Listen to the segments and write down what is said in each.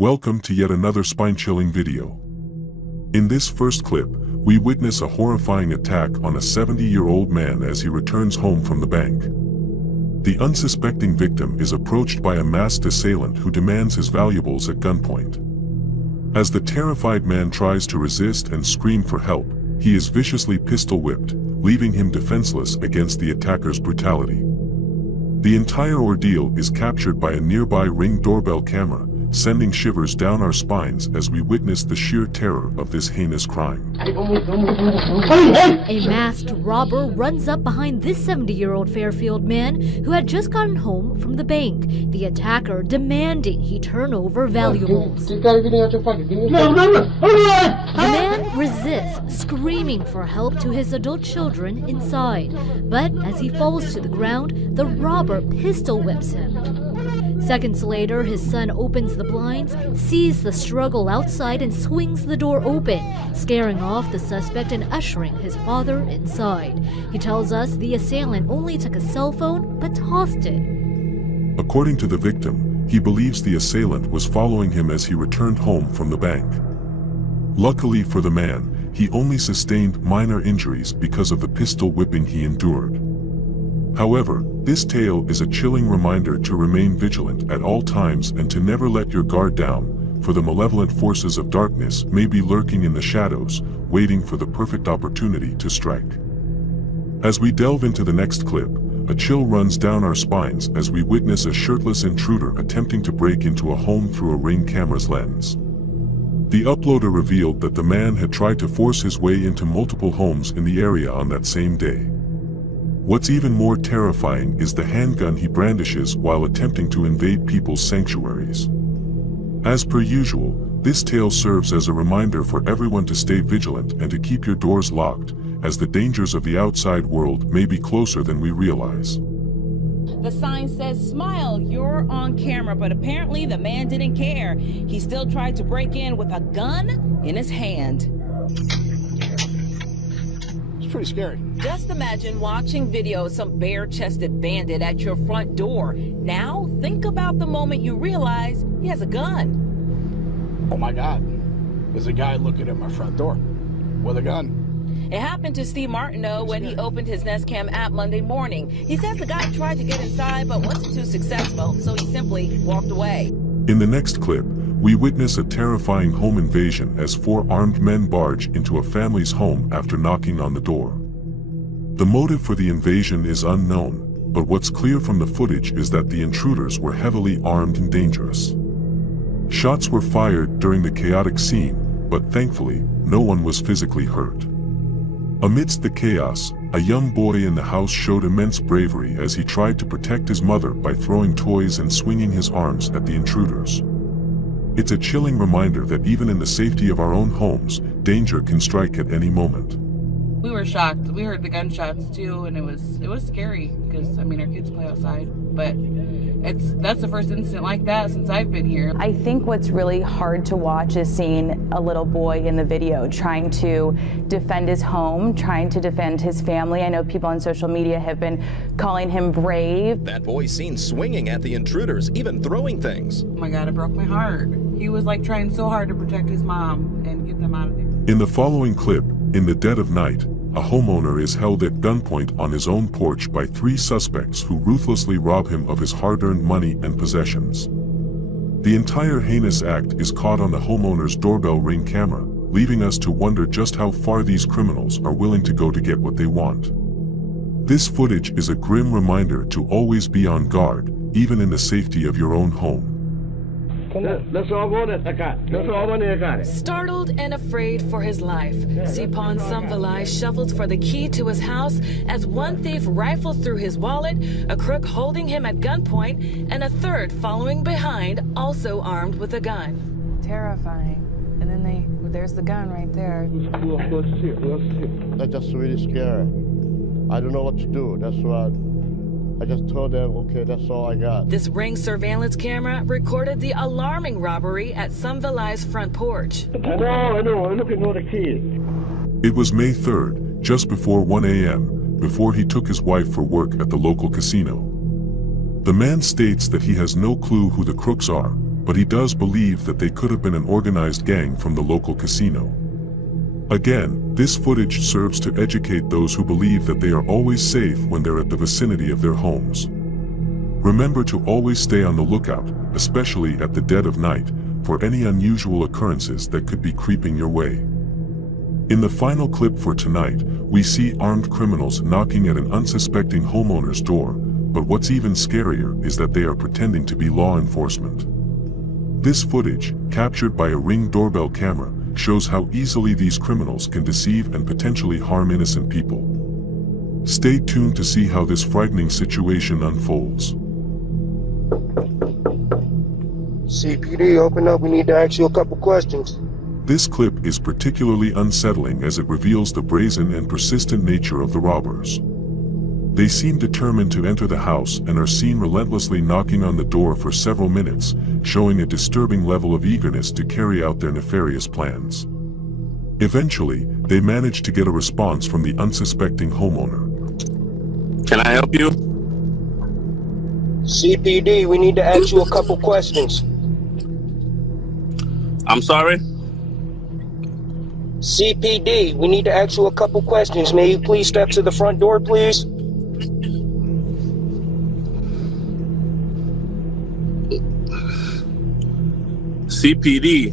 Welcome to yet another spine-chilling video. In this first clip, we witness a horrifying attack on a 70-year-old man as he returns home from the bank. The unsuspecting victim is approached by a masked assailant who demands his valuables at gunpoint. As the terrified man tries to resist and scream for help, he is viciously pistol-whipped, leaving him defenseless against the attacker's brutality. The entire ordeal is captured by a nearby Ring doorbell camera, sending shivers down our spines as we witness the sheer terror of this heinous crime. A masked robber runs up behind this 70-year-old Fairfield man who had just gotten home from the bank, the attacker demanding he turn over valuables. The man resists, screaming for help to his adult children inside, but as he falls to the ground, the robber pistol whips him. Seconds later, his son opens the blinds, sees the struggle outside, and swings the door open, scaring off the suspect and ushering his father inside. He tells us the assailant only took a cell phone, but tossed it. According to the victim, he believes the assailant was following him as he returned home from the bank. Luckily for the man, he only sustained minor injuries because of the pistol whipping he endured. However, this tale is a chilling reminder to remain vigilant at all times and to never let your guard down, for the malevolent forces of darkness may be lurking in the shadows, waiting for the perfect opportunity to strike. As we delve into the next clip, a chill runs down our spines as we witness a shirtless intruder attempting to break into a home through a Ring camera's lens. The uploader revealed that the man had tried to force his way into multiple homes in the area on that same day. What's even more terrifying is the handgun he brandishes while attempting to invade people's sanctuaries. As per usual, this tale serves as a reminder for everyone to stay vigilant and to keep your doors locked, as the dangers of the outside world may be closer than we realize. The sign says, "Smile, you're on camera," but apparently the man didn't care. He still tried to break in with a gun in his hand. Pretty scary. Just imagine watching video of some bare-chested bandit at your front door. Now think about the moment you realize he has a gun. Oh my God, there's a guy looking at my front door with a gun. It happened to Steve Martineau when he opened his Nest Cam app Monday morning. He says the guy tried to get inside but wasn't too successful, so he simply walked away. In the next clip, we witness a terrifying home invasion as 4 armed men barge into a family's home after knocking on the door. The motive for the invasion is unknown, but what's clear from the footage is that the intruders were heavily armed and dangerous. Shots were fired during the chaotic scene, but thankfully, no one was physically hurt. Amidst the chaos, a young boy in the house showed immense bravery as he tried to protect his mother by throwing toys and swinging his arms at the intruders. It's a chilling reminder that even in the safety of our own homes, danger can strike at any moment. We were shocked. We heard the gunshots too, and it was scary because our kids play outside, but that's the first incident like that since I've been here. I think what's really hard to watch is seeing a little boy in the video trying to defend his home, trying to defend his family. I know people on social media have been calling him brave. That boy seen swinging at the intruders, even throwing things. Oh my God, it broke my heart. He was trying so hard to protect his mom and get them out of there. In the following clip, in the dead of night, a homeowner is held at gunpoint on his own porch by 3 suspects who ruthlessly rob him of his hard-earned money and possessions. The entire heinous act is caught on the homeowner's doorbell Ring camera, leaving us to wonder just how far these criminals are willing to go to get what they want. This footage is a grim reminder to always be on guard, even in the safety of your own home. Startled and afraid for his life, Sipon Samvalai shuffles for the key to his house as one thief rifles through his wallet, a crook holding him at gunpoint, and a third following behind, also armed with a gun. Terrifying. And then there's the gun right there. That's just really scary. I don't know what to do. That's why I just told them, okay, that's all I got. This Ring surveillance camera recorded the alarming robbery at Samvalai's front porch. I know, I'm looking for the key. It was May 3rd, just before 1 a.m., before he took his wife for work at the local casino. The man states that he has no clue who the crooks are, but he does believe that they could have been an organized gang from the local casino. Again, this footage serves to educate those who believe that they are always safe when they're at the vicinity of their homes. Remember to always stay on the lookout, especially at the dead of night, for any unusual occurrences that could be creeping your way. In the final clip for tonight, we see armed criminals knocking at an unsuspecting homeowner's door, but what's even scarier is that they are pretending to be law enforcement. This footage, captured by a Ring doorbell camera, shows how easily these criminals can deceive and potentially harm innocent people. Stay tuned to see how this frightening situation unfolds. CPD, open up. We need to ask you a couple questions. This clip is particularly unsettling as it reveals the brazen and persistent nature of the robbers. They seem determined to enter the house and are seen relentlessly knocking on the door for several minutes, showing a disturbing level of eagerness to carry out their nefarious plans. Eventually, they manage to get a response from the unsuspecting homeowner. Can I help you? CPD, we need to ask you a couple questions. I'm sorry? CPD, we need to ask you a couple questions. May you please step to the front door, please? CPD.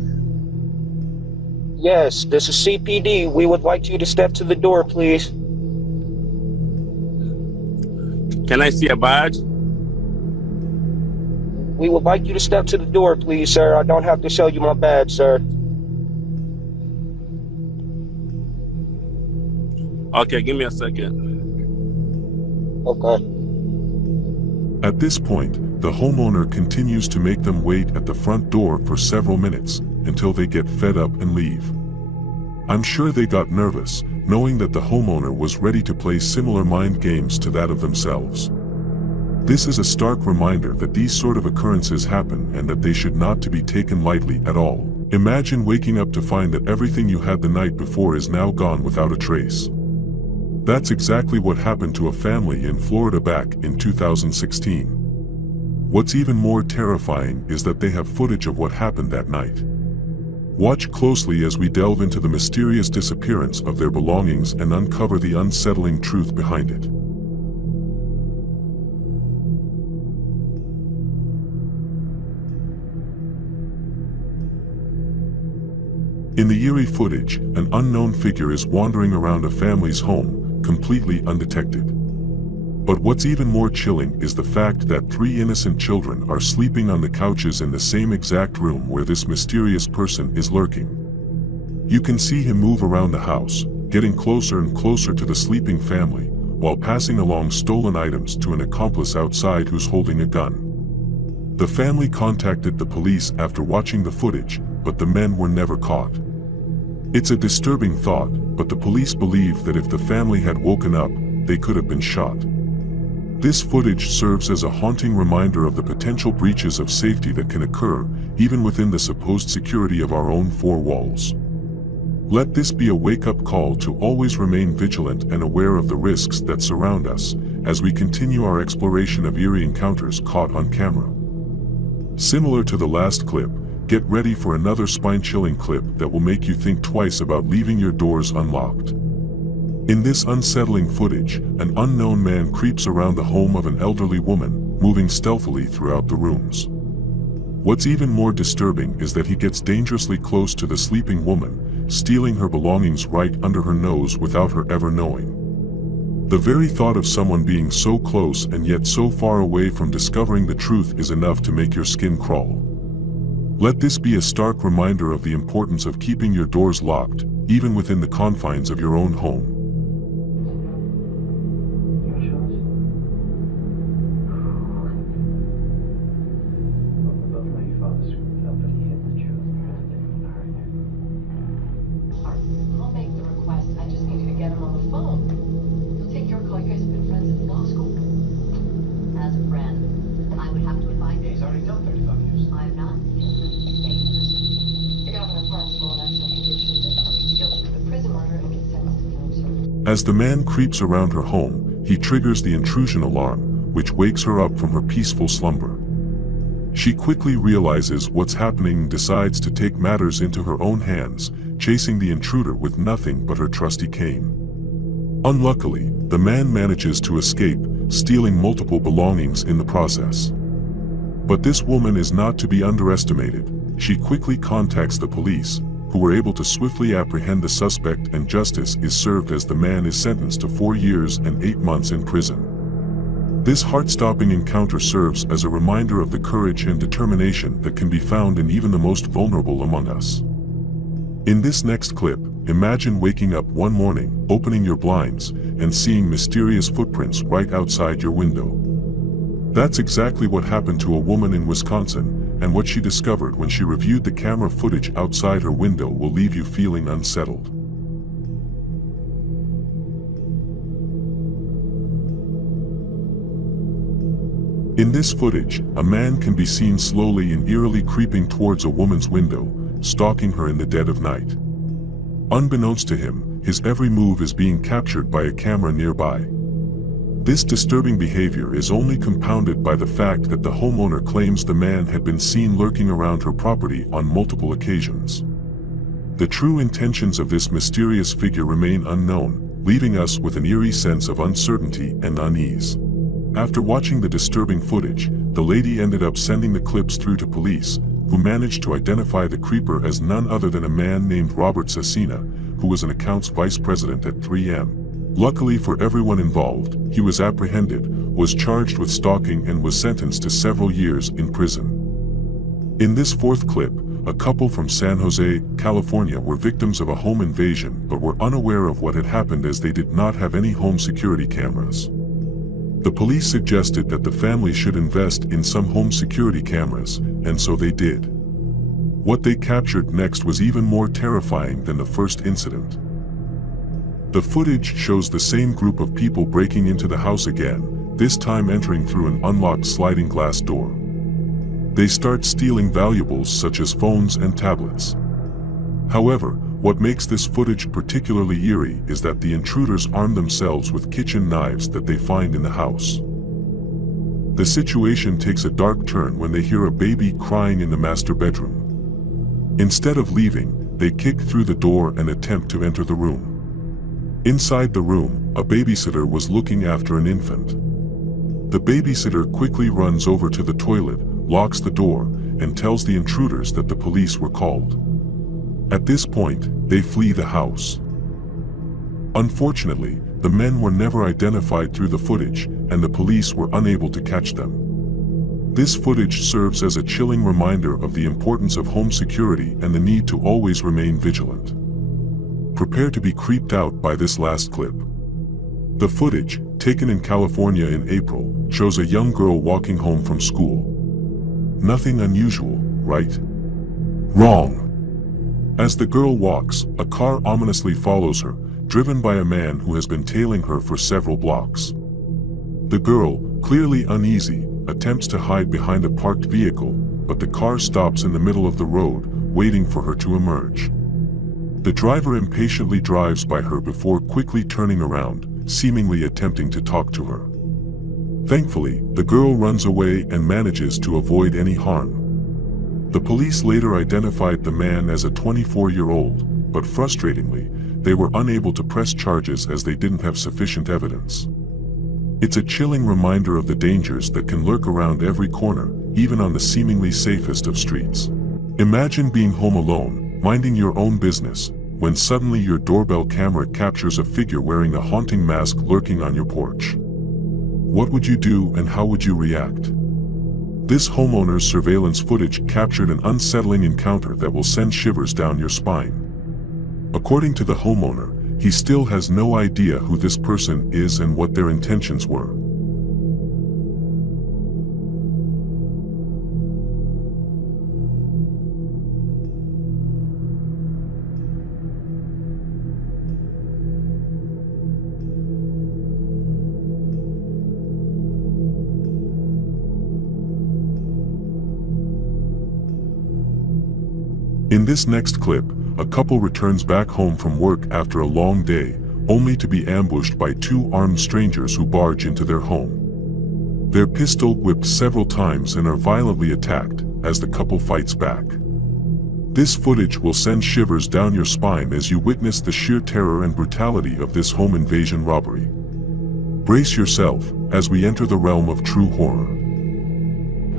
Yes, this is CPD. We would like you to step to the door, please. Can I see a badge? We would like you to step to the door, please, sir. I don't have to show you my badge, sir. Okay, give me a second. Okay. At this point, the homeowner continues to make them wait at the front door for several minutes, until they get fed up and leave. I'm sure they got nervous, knowing that the homeowner was ready to play similar mind games to that of themselves. This is a stark reminder that these sort of occurrences happen and that they should not to be taken lightly at all. Imagine waking up to find that everything you had the night before is now gone without a trace. That's exactly what happened to a family in Florida back in 2016. What's even more terrifying is that they have footage of what happened that night. Watch closely as we delve into the mysterious disappearance of their belongings and uncover the unsettling truth behind it. In the eerie footage, an unknown figure is wandering around a family's home, completely undetected. But what's even more chilling is the fact that 3 innocent children are sleeping on the couches in the same exact room where this mysterious person is lurking. You can see him move around the house, getting closer and closer to the sleeping family, while passing along stolen items to an accomplice outside who's holding a gun. The family contacted the police after watching the footage, but the men were never caught. It's a disturbing thought, but the police believe that if the family had woken up, they could have been shot. This footage serves as a haunting reminder of the potential breaches of safety that can occur, even within the supposed security of our own 4 walls. Let this be a wake-up call to always remain vigilant and aware of the risks that surround us, as we continue our exploration of eerie encounters caught on camera. Similar to the last clip, get ready for another spine-chilling clip that will make you think twice about leaving your doors unlocked. In this unsettling footage, an unknown man creeps around the home of an elderly woman, moving stealthily throughout the rooms. What's even more disturbing is that he gets dangerously close to the sleeping woman, stealing her belongings right under her nose without her ever knowing. The very thought of someone being so close and yet so far away from discovering the truth is enough to make your skin crawl. Let this be a stark reminder of the importance of keeping your doors locked, even within the confines of your own home. I'll make the request. I just need you to get him on the phone. He'll take your call. You guys have been friends since law school. As a friend, I would have to advise you. He's already done 35 years. I'm not. The governor pardons him on excellent conditions and pleads guilty to the prison murder and gets sentenced to film. As the man creeps around her home, he triggers the intrusion alarm, which wakes her up from her peaceful slumber. She quickly realizes what's happening and decides to take matters into her own hands, chasing the intruder with nothing but her trusty cane. Unluckily, the man manages to escape, stealing multiple belongings in the process. But this woman is not to be underestimated. She quickly contacts the police, who were able to swiftly apprehend the suspect, and justice is served as the man is sentenced to 4 years and 8 months in prison. This heart-stopping encounter serves as a reminder of the courage and determination that can be found in even the most vulnerable among us. In this next clip, imagine waking up one morning, opening your blinds, and seeing mysterious footprints right outside your window. That's exactly what happened to a woman in Wisconsin, and what she discovered when she reviewed the camera footage outside her window will leave you feeling unsettled. In this footage, a man can be seen slowly and eerily creeping towards a woman's window, stalking her in the dead of night. Unbeknownst to him, his every move is being captured by a camera nearby. This disturbing behavior is only compounded by the fact that the homeowner claims the man had been seen lurking around her property on multiple occasions. The true intentions of this mysterious figure remain unknown, leaving us with an eerie sense of uncertainty and unease. After watching the disturbing footage, the lady ended up sending the clips through to police, who managed to identify the creeper as none other than a man named Robert Cecina, who was an accounts vice president at 3M. Luckily for everyone involved, he was apprehended, was charged with stalking, and was sentenced to several years in prison. In this fourth clip, a couple from San Jose, California were victims of a home invasion but were unaware of what had happened as they did not have any home security cameras. The police suggested that the family should invest in some home security cameras, and so they did. What they captured next was even more terrifying than the first incident. The footage shows the same group of people breaking into the house again, this time entering through an unlocked sliding glass door. They start stealing valuables such as phones and tablets. However, what makes this footage particularly eerie is that the intruders arm themselves with kitchen knives that they find in the house. The situation takes a dark turn when they hear a baby crying in the master bedroom. Instead of leaving, they kick through the door and attempt to enter the room. Inside the room, a babysitter was looking after an infant. The babysitter quickly runs over to the toilet, locks the door, and tells the intruders that the police were called. At this point, they flee the house. Unfortunately, the men were never identified through the footage, and the police were unable to catch them. This footage serves as a chilling reminder of the importance of home security and the need to always remain vigilant. Prepare to be creeped out by this last clip. The footage, taken in California in April, shows a young girl walking home from school. Nothing unusual, right? Wrong. As the girl walks, a car ominously follows her, driven by a man who has been tailing her for several blocks. The girl, clearly uneasy, attempts to hide behind a parked vehicle, but the car stops in the middle of the road, waiting for her to emerge. The driver impatiently drives by her before quickly turning around, seemingly attempting to talk to her. Thankfully, the girl runs away and manages to avoid any harm. The police later identified the man as a 24-year-old, but frustratingly, they were unable to press charges as they didn't have sufficient evidence. It's a chilling reminder of the dangers that can lurk around every corner, even on the seemingly safest of streets. Imagine being home alone, minding your own business, when suddenly your doorbell camera captures a figure wearing a haunting mask lurking on your porch. What would you do and how would you react? This homeowner's surveillance footage captured an unsettling encounter that will send shivers down your spine. According to the homeowner, he still has no idea who this person is and what their intentions were. In this next clip, a couple returns back home from work after a long day, only to be ambushed by two armed strangers who barge into their home. They're pistol whipped several times and are violently attacked as the couple fights back. This footage will send shivers down your spine as you witness the sheer terror and brutality of this home invasion robbery. Brace yourself as we enter the realm of true horror.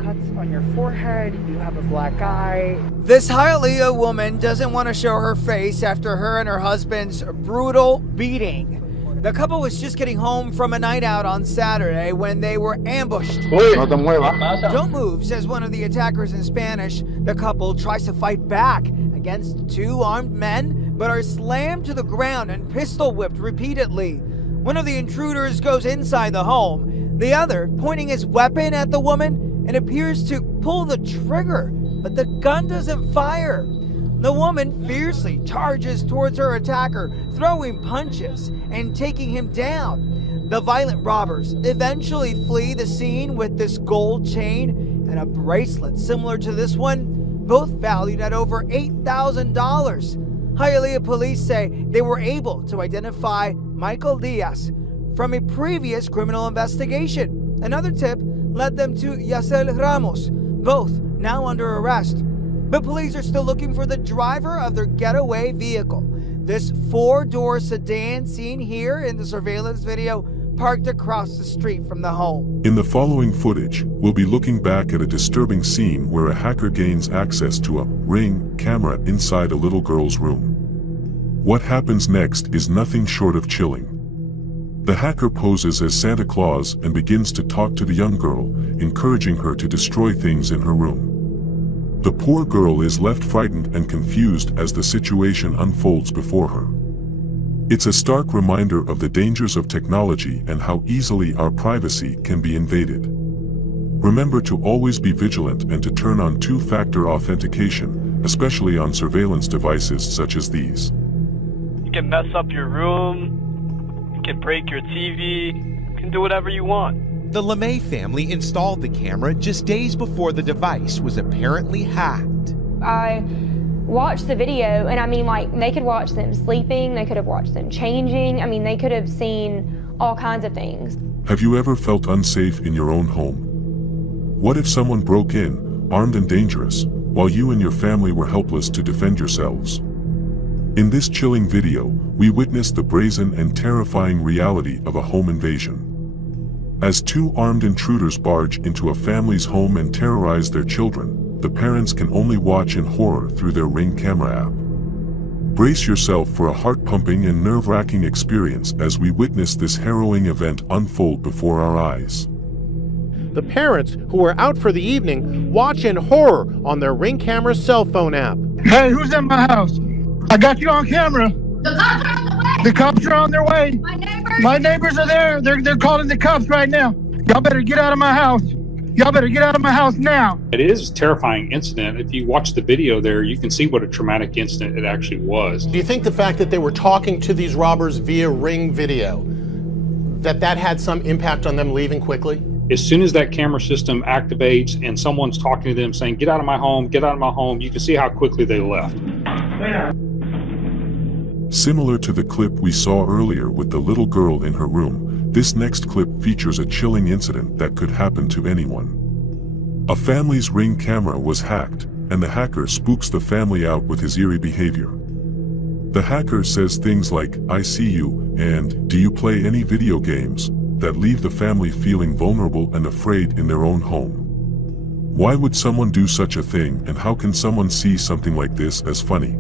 Cuts on your forehead, you have a black eye. This Hialeah woman doesn't want to show her face after her and her husband's brutal beating. The couple was just getting home from a night out on Saturday when they were ambushed. Don't move, says one of the attackers in Spanish. The couple tries to fight back against two armed men, but are slammed to the ground and pistol whipped repeatedly. One of the intruders goes inside the home, the other pointing his weapon at the woman and appears to pull the trigger, but the gun doesn't fire. The woman fiercely charges towards her attacker, throwing punches and taking him down. The violent robbers eventually flee the scene with this gold chain and a bracelet similar to this one, both valued at over $8,000. Hialeah police say they were able to identify Michael Diaz from a previous criminal investigation. Another tip led them to Yacel Ramos, both now under arrest. But police are still looking for the driver of their getaway vehicle. This four-door sedan seen here in the surveillance video parked across the street from the home. In the following footage, we'll be looking back at a disturbing scene where a hacker gains access to a Ring camera inside a little girl's room. What happens next is nothing short of chilling. The hacker poses as Santa Claus and begins to talk to the young girl, encouraging her to destroy things in her room. The poor girl is left frightened and confused as the situation unfolds before her. It's a stark reminder of the dangers of technology and how easily our privacy can be invaded. Remember to always be vigilant and to turn on two-factor authentication, especially on surveillance devices such as these. You can mess up your room, you can break your TV, you can do whatever you want. The LeMay family installed the camera just days before the device was apparently hacked. I watched the video, and I mean, like, they could watch them sleeping, they could have watched them changing, I mean, they could have seen all kinds of things. Have you ever felt unsafe in your own home? What if someone broke in, armed and dangerous, while you and your family were helpless to defend yourselves? In this chilling video, we witnessed the brazen and terrifying reality of a home invasion. As two armed intruders barge into a family's home and terrorize their children, the parents can only watch in horror through their Ring camera app. Brace yourself for a heart-pumping and nerve-wracking experience as we witness this harrowing event unfold before our eyes. The parents, who were out for the evening, watch in horror on their Ring camera cell phone app. Hey, who's in my house? I got you on camera. The cops are on the way. The cops are on their way. My neighbors are there. They're calling the cops right now. Y'all better get out of my house. Y'all better get out of my house now. It is a terrifying incident. If you watch the video there, you can see what a traumatic incident it actually was. Do you think the fact that they were talking to these robbers via Ring video, that had some impact on them leaving quickly? As soon as that camera system activates and someone's talking to them saying, get out of my home, get out of my home, you can see how quickly they left. Similar to the clip we saw earlier with the little girl in her room, this next clip features a chilling incident that could happen to anyone. A family's Ring camera was hacked, and the hacker spooks the family out with his eerie behavior. The hacker says things like, "I see you," and "Do you play any video games?" that leave the family feeling vulnerable and afraid in their own home. Why would someone do such a thing, and how can someone see something like this as funny?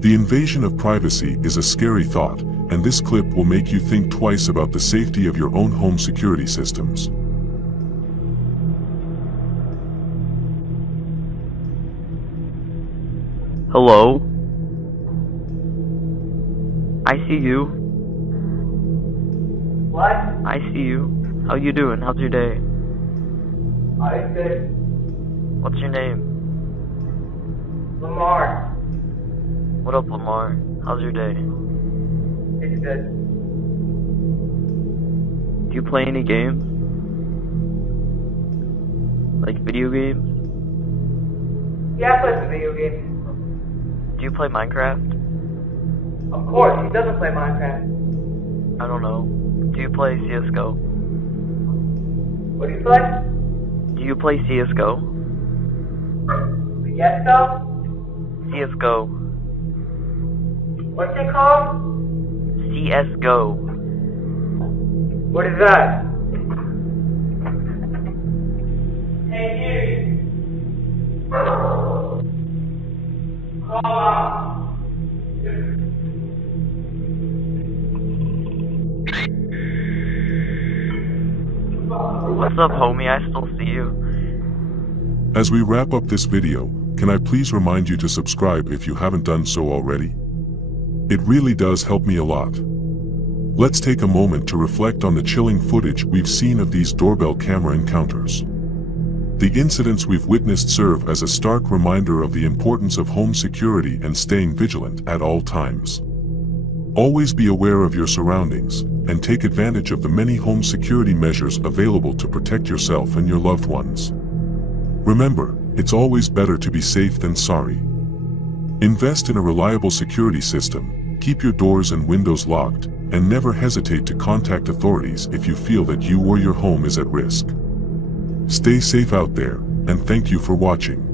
The invasion of privacy is a scary thought, and this clip will make you think twice about the safety of your own home security systems. Hello? I see you. What? I see you. How you doing? How's your day? I'm good. What's your name? Lamar. What up, Lamar? How's your day? It's good. Do you play any games? Like video games? Yeah, I play some video games. Do you play Minecraft? Of course, he doesn't play Minecraft. I don't know. Do you play CSGO? What do you play? Do you play CSGO? CSGO? CSGO. What's it called? CSGO. What is that? Hey, Siri. Call out. What's up, homie? I still see you. As we wrap up this video, can I please remind you to subscribe if you haven't done so already? It really does help me a lot. Let's take a moment to reflect on the chilling footage we've seen of these doorbell camera encounters. The incidents we've witnessed serve as a stark reminder of the importance of home security and staying vigilant at all times. Always be aware of your surroundings, and take advantage of the many home security measures available to protect yourself and your loved ones. Remember, it's always better to be safe than sorry. Invest in a reliable security system, keep your doors and windows locked, and never hesitate to contact authorities if you feel that you or your home is at risk. Stay safe out there, and thank you for watching.